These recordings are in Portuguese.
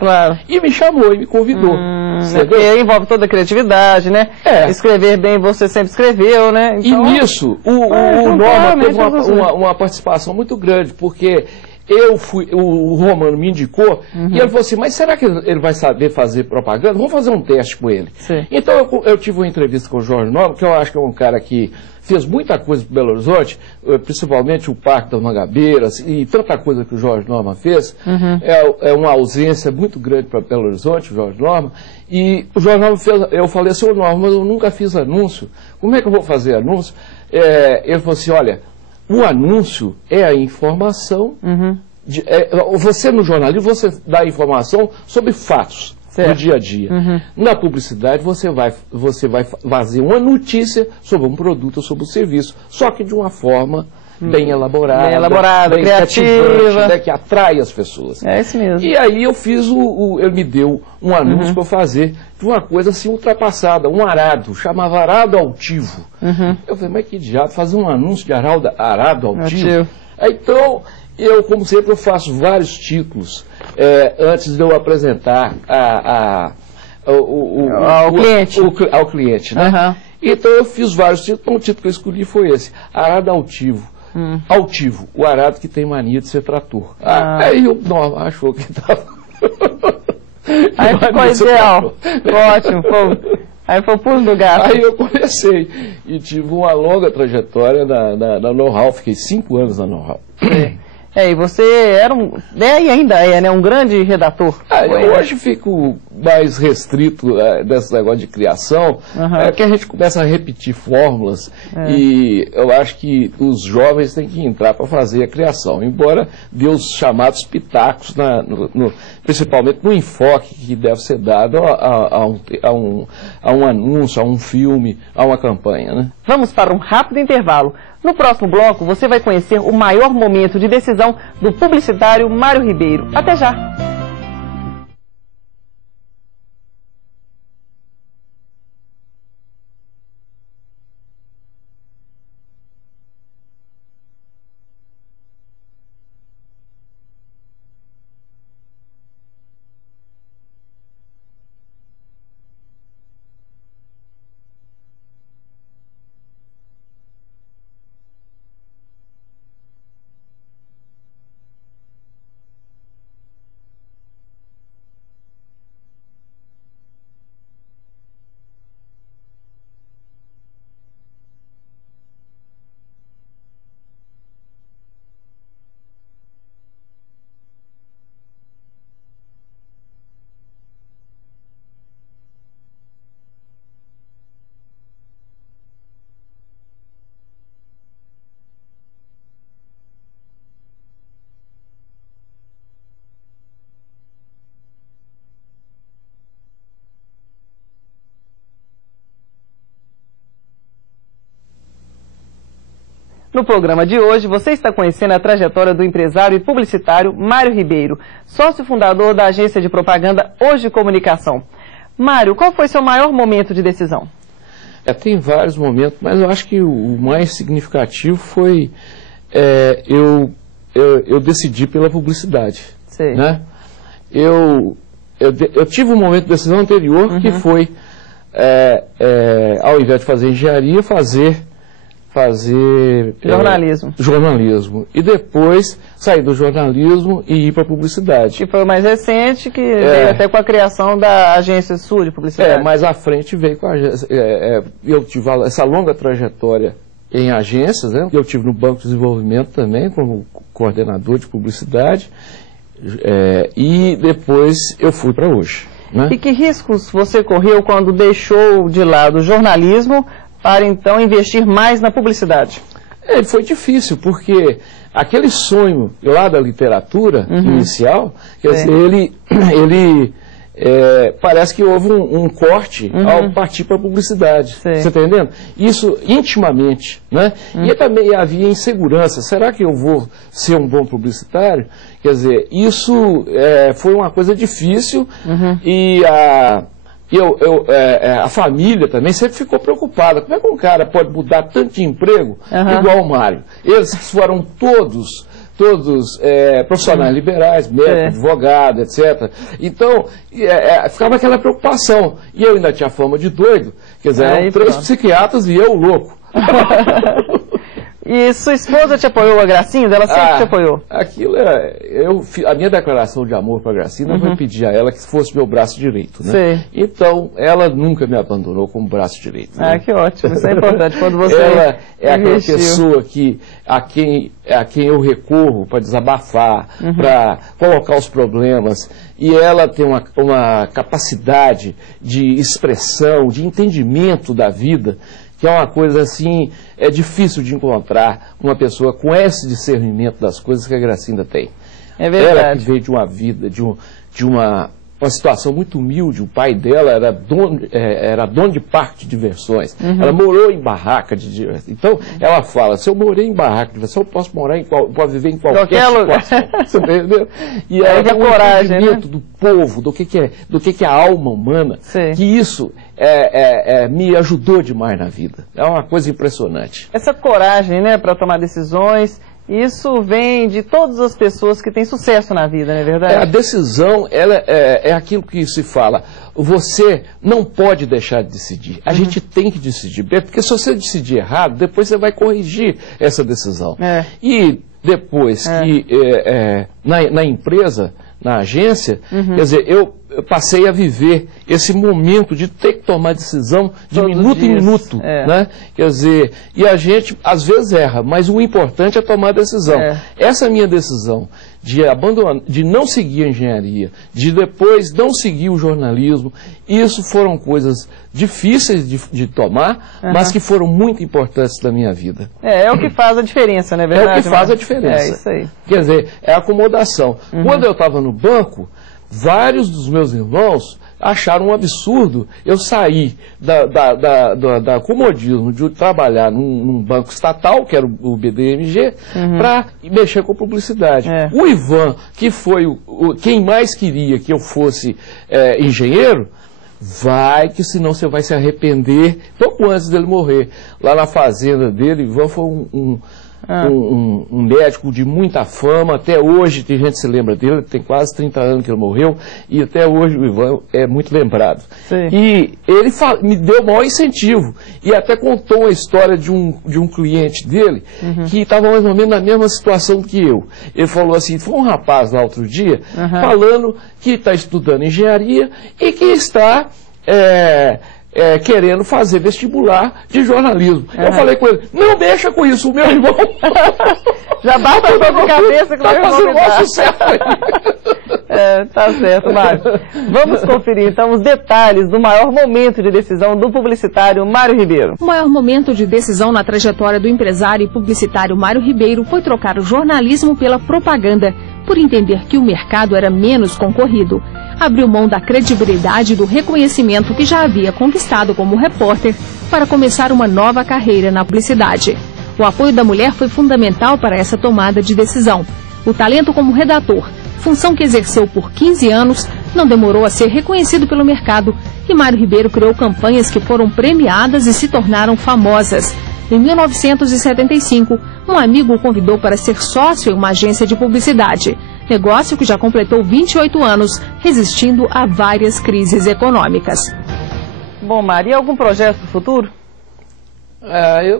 Claro. E me chamou e me convidou. Porque envolve toda a criatividade, né? Escrever bem, você sempre escreveu, né? Então, e nisso, o Norma teve uma participação muito grande, porque o Romano me indicou, e ele falou assim, mas será que ele vai saber fazer propaganda? Vamos fazer um teste com ele. Sim. Então eu tive uma entrevista com o Jorge Norma, que eu acho que é um cara que fez muita coisa para Belo Horizonte, principalmente o Parque das Mangabeiras, e tanta coisa que o Jorge Norma fez. É uma ausência muito grande para Belo Horizonte, o Jorge Norma. E o Jorge Norma fez, eu falei assim, Norma, mas eu nunca fiz anúncio. Como é que eu vou fazer anúncio? Ele falou assim, olha, o anúncio é a informação, você no jornalismo, você dá informação sobre fatos do dia a dia. Na publicidade, você vai fazer uma notícia sobre um produto ou sobre um serviço, só que de uma forma bem elaborada, bem criativa, né, que atrai as pessoas. É isso mesmo. E aí eu fiz ele me deu um anúncio para eu fazer de uma coisa assim ultrapassada, um arado, chamava arado altivo. Eu falei, mas que diabo, fazer um anúncio de arado altivo? Então, como sempre, eu faço vários títulos antes de eu apresentar ao cliente, né? Então eu fiz vários títulos, o título que eu escolhi foi esse, arado altivo. Altivo, o arado que tem mania de ser trator. Aí o Norma achou que estava... Aí ficou ideal. Ótimo, aí foi o pulo do gato. Aí eu comecei e tive uma longa trajetória na Know-How, fiquei 5 anos na Know-How. E você era e ainda é, né, um grande redator. Eu hoje fico mais restrito desse negócio de criação, que a gente começa a repetir fórmulas e eu acho que os jovens têm que entrar para fazer a criação, embora dê os chamados pitacos, principalmente no enfoque que deve ser dado a um anúncio, a um filme, a uma campanha, né? Vamos para um rápido intervalo. No próximo bloco, você vai conhecer o maior momento de decisão do publicitário Mário Ribeiro. Até já! No programa de hoje, você está conhecendo a trajetória do empresário e publicitário Mário Ribeiro, sócio fundador da agência de propaganda Hoje Comunicação. Mário, qual foi seu maior momento de decisão? Tem vários momentos, mas eu acho que o mais significativo foi eu decidi pela publicidade. Sim. Né? Eu tive um momento de decisão anterior que foi, ao invés de fazer engenharia, fazer jornalismo. E depois sair do jornalismo e ir para a publicidade. Que foi o mais recente, que veio até com a criação da agência Sul de Publicidade. Mais à frente veio com a agência. Eu tive essa longa trajetória em agências, né? Eu tive no Banco de Desenvolvimento também, como coordenador de publicidade. E depois eu fui para Hoje. Né? E que riscos você correu quando deixou de lado o jornalismo para então investir mais na publicidade? Foi difícil, porque aquele sonho lá da literatura inicial, quer dizer, ele parece que houve um corte ao partir para a publicidade. Você está entendendo? Isso intimamente, né? E também havia insegurança. Será que eu vou ser um bom publicitário? Quer dizer, isso foi uma coisa difícil e a família também sempre ficou preocupada. Como é que um cara pode mudar tanto de emprego igual o Mário? Eles foram todos profissionais liberais, médico, advogado, etc. Então, ficava aquela preocupação. E eu ainda tinha fama de doido, quer dizer, eram 3 psiquiatras e eu louco. E sua esposa te apoiou, a Gracinda? Ela sempre te apoiou? Aquilo a minha declaração de amor para a Gracinda foi pedir a ela que fosse meu braço direito, né? Sim. Então, ela nunca me abandonou como braço direito. Né? Que ótimo, isso é importante quando você ela é aquela pessoa a quem eu recorro para desabafar, para colocar os problemas, e ela tem uma capacidade de expressão, de entendimento da vida, que é uma coisa assim, é difícil de encontrar uma pessoa com esse discernimento das coisas que a Gracinda tem. É verdade. Ela que veio de uma vida, de uma situação muito humilde. O pai dela era dono de parque de diversões. Ela morou em barraca de diversões. Então, ela fala, se eu morei em barraca de diversões, eu posso viver em qualquer situação. Você entendeu? E ela tem um entendimento do povo, do que é a alma humana, que isso me ajudou demais na vida. É uma coisa impressionante. Essa coragem, né, para tomar decisões, isso vem de todas as pessoas que têm sucesso na vida, não é verdade? A decisão, é aquilo que se fala. Você não pode deixar de decidir. A gente tem que decidir. Porque se você decidir errado, depois você vai corrigir essa decisão. E depois que na empresa, na agência, quer dizer, eu passei a viver esse momento de ter que tomar decisão de minuto em minuto, né? Quer dizer, e a gente às vezes erra, mas o importante é tomar a decisão. Essa minha decisão de abandonar, de não seguir a engenharia, de depois não seguir o jornalismo, isso foram coisas difíceis de tomar, mas que foram muito importantes na minha vida. É o que faz a diferença, não é verdade? É o que faz a diferença. É isso aí. Quer dizer, é a acomodação. Quando eu estava no banco, vários dos meus irmãos acharam um absurdo eu sair da comodismo de trabalhar num banco estatal, que era o BDMG, para mexer com publicidade. O Ivan, que foi quem mais queria que eu fosse engenheiro, que senão você vai se arrepender pouco antes dele morrer. Lá na fazenda dele, Ivan foi um médico de muita fama. Até hoje tem gente que se lembra dele, tem quase 30 anos que ele morreu, e até hoje o Ivan é muito lembrado. E ele me deu o maior incentivo, e até contou a história de um cliente dele, que estava mais ou menos na mesma situação que eu. Ele falou assim, foi um rapaz lá outro dia, falando que está estudando engenharia e que está querendo fazer vestibular de jornalismo. Eu falei com ele, não deixa com isso, o meu irmão já basta a dor de cabeça que tá fazendo um sucesso aí. Tá certo, Mário. Vamos conferir então os detalhes do maior momento de decisão do publicitário Mário Ribeiro. O maior momento de decisão na trajetória do empresário e publicitário Mário Ribeiro foi trocar o jornalismo pela propaganda, por entender que o mercado era menos concorrido. Abriu mão da credibilidade e do reconhecimento que já havia conquistado como repórter para começar uma nova carreira na publicidade. O apoio da mulher foi fundamental para essa tomada de decisão. O talento como redator, função que exerceu por 15 anos, não demorou a ser reconhecido pelo mercado, e Mário Ribeiro criou campanhas que foram premiadas e se tornaram famosas. Em 1975, um amigo o convidou para ser sócio em uma agência de publicidade, negócio que já completou 28 anos, resistindo a várias crises econômicas. Bom, Mário, e algum projeto para o futuro? É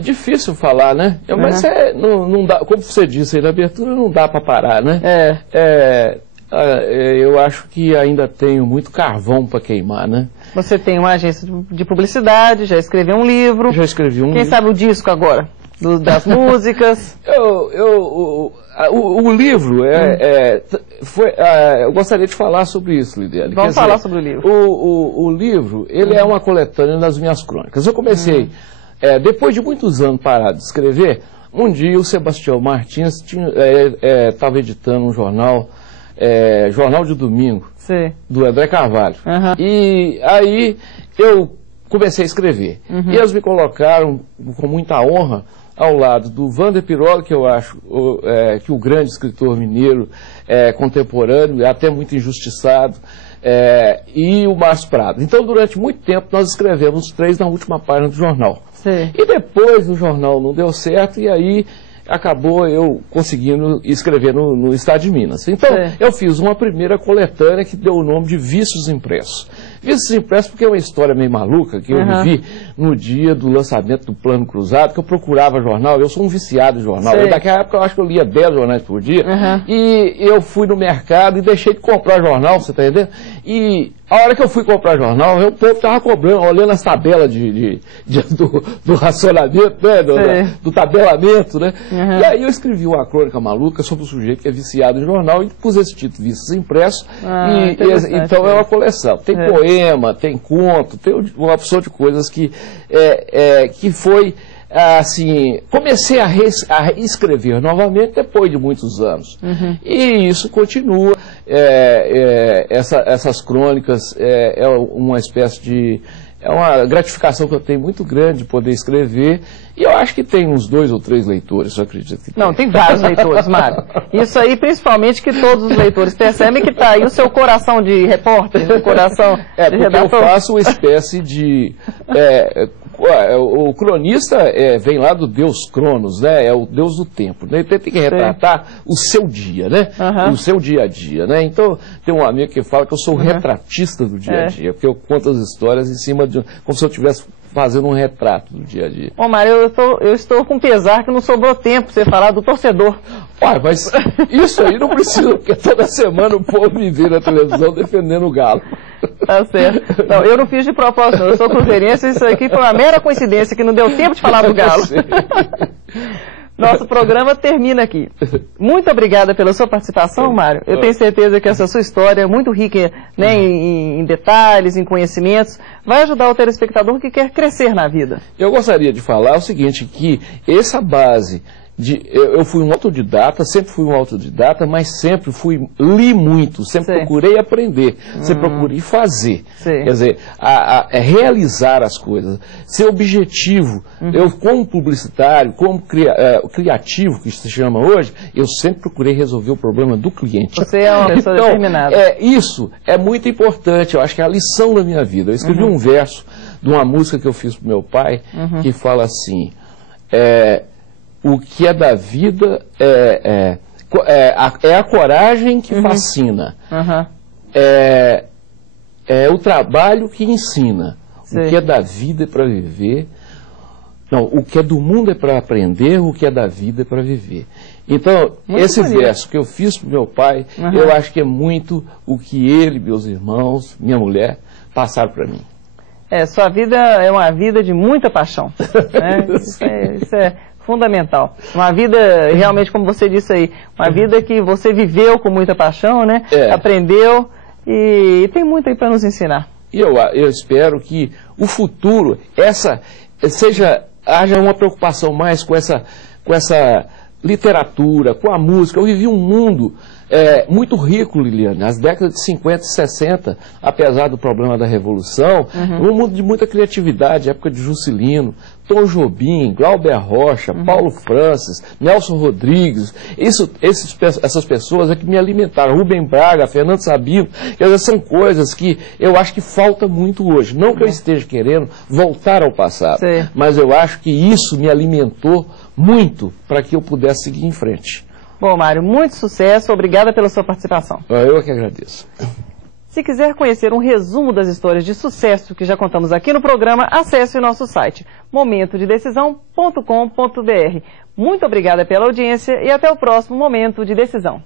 difícil falar, né? Mas não dá, como você disse aí na abertura, não dá para parar, né? Eu acho que ainda tenho muito carvão para queimar, né? Você tem uma agência de publicidade, já escreveu um livro. Já escrevi um livro. Quem sabe o disco agora? Das músicas. O livro eu gostaria de falar sobre isso, Lidiane. Vamos falar sobre o livro. O livro, ele é uma coletânea das minhas crônicas. Eu comecei, depois de muitos anos parado de escrever, um dia o Sebastião Martins estava editando um jornal, Jornal de Domingo, do André Carvalho. E aí eu comecei a escrever. E eles me colocaram com muita honra ao lado do Wander Piroli, que eu acho que o grande escritor mineiro contemporâneo, até muito injustiçado, e o Márcio Prado. Então, durante muito tempo, nós escrevemos 3 na última página do jornal. E depois o jornal não deu certo, e aí acabou eu conseguindo escrever no Estado de Minas. Então, eu fiz uma primeira coletânea que deu o nome de Vícios Impressos. Vícios Impressos porque é uma história meio maluca que eu vivi no dia do lançamento do Plano Cruzado, que eu procurava jornal, eu sou um viciado em jornal. Naquela época eu acho que eu lia 10 jornais por dia, e eu fui no mercado e deixei de comprar jornal, você está entendendo? E a hora que eu fui comprar jornal, o povo estava cobrando, olhando as tabelas do racionamento, né, do tabelamento, né? E aí eu escrevi uma crônica maluca sobre o sujeito que é viciado em jornal e pus esse título, Vícios Impressos, então é uma coleção. Tem poema, tem conto, tem uma opção de coisas que foi... assim, comecei a escrever novamente depois de muitos anos. E isso continua. Essas crônicas é uma espécie de... É uma gratificação que eu tenho muito grande de poder escrever. E eu acho que tem uns 2 ou 3 leitores, eu acredito que tem. Não, tem vários leitores, Mário. Isso aí, principalmente, que todos os leitores percebem que está aí o seu coração de repórter, o coração de redator. Eu faço uma espécie de... o cronista vem lá do deus Cronos, né? É o deus do tempo, né? Ele tem que retratar o seu dia, né? O seu dia a dia, né? Então, tem um amigo que fala que eu sou o retratista do dia a dia, porque eu conto as histórias em cima de... como se eu estivesse fazendo um retrato do dia a dia. Ô, Mário, eu estou com pesar que não sobrou tempo para você falar do torcedor. Olha, mas isso aí não precisa, porque toda semana o povo me vê na televisão defendendo o Galo. Tá certo. Não, eu não fiz de propósito, não. Eu sou cruzeirense, isso aqui foi uma mera coincidência, que não deu tempo de falar do Galo. Nosso programa termina aqui. Muito obrigada pela sua participação, Mário. Eu tenho certeza que essa sua história é muito rica, né, em detalhes, em conhecimentos, vai ajudar o telespectador que quer crescer na vida. Eu gostaria de falar o seguinte, que essa base... eu fui um autodidata, sempre fui um autodidata, mas sempre li muito, sempre procurei aprender, sempre procurei fazer. Quer dizer, realizar as coisas, ser objetivo. Eu, como publicitário, como criativo, que se chama hoje, eu sempre procurei resolver o problema do cliente. Você é uma pessoa determinada. Isso é muito importante, eu acho que é a lição da minha vida. Eu escrevi um verso de uma música que eu fiz para o meu pai, que fala assim... o que é da vida é a coragem que fascina. É o trabalho que ensina. O que é da vida é para viver. Não, o que é do mundo é para aprender, o que é da vida é para viver. Então, esse verso que eu fiz para o meu pai, eu acho que é muito o que ele, meus irmãos, minha mulher, passaram para mim. Sua vida é uma vida de muita paixão. Né? Isso é fundamental. Uma vida, realmente, como você disse aí, uma vida que você viveu com muita paixão, né? Aprendeu e tem muito aí para nos ensinar. E eu espero que o futuro, haja uma preocupação mais com essa literatura, com a música. Eu vivi um mundo muito rico, Liliane, nas décadas de 50 e 60, apesar do problema da Revolução, um mundo de muita criatividade, época de Juscelino, Tom Jobim, Glauber Rocha, Paulo Francis, Nelson Rodrigues, essas pessoas é que me alimentaram, Rubem Braga, Fernando Sabino, são coisas que eu acho que falta muito hoje. Não que eu esteja querendo voltar ao passado, mas eu acho que isso me alimentou muito para que eu pudesse seguir em frente. Bom, Mário, muito sucesso, obrigada pela sua participação. Eu que agradeço. Se quiser conhecer um resumo das histórias de sucesso que já contamos aqui no programa, acesse o nosso site, momentodedecisão.com.br. Muito obrigada pela audiência e até o próximo Momento de Decisão.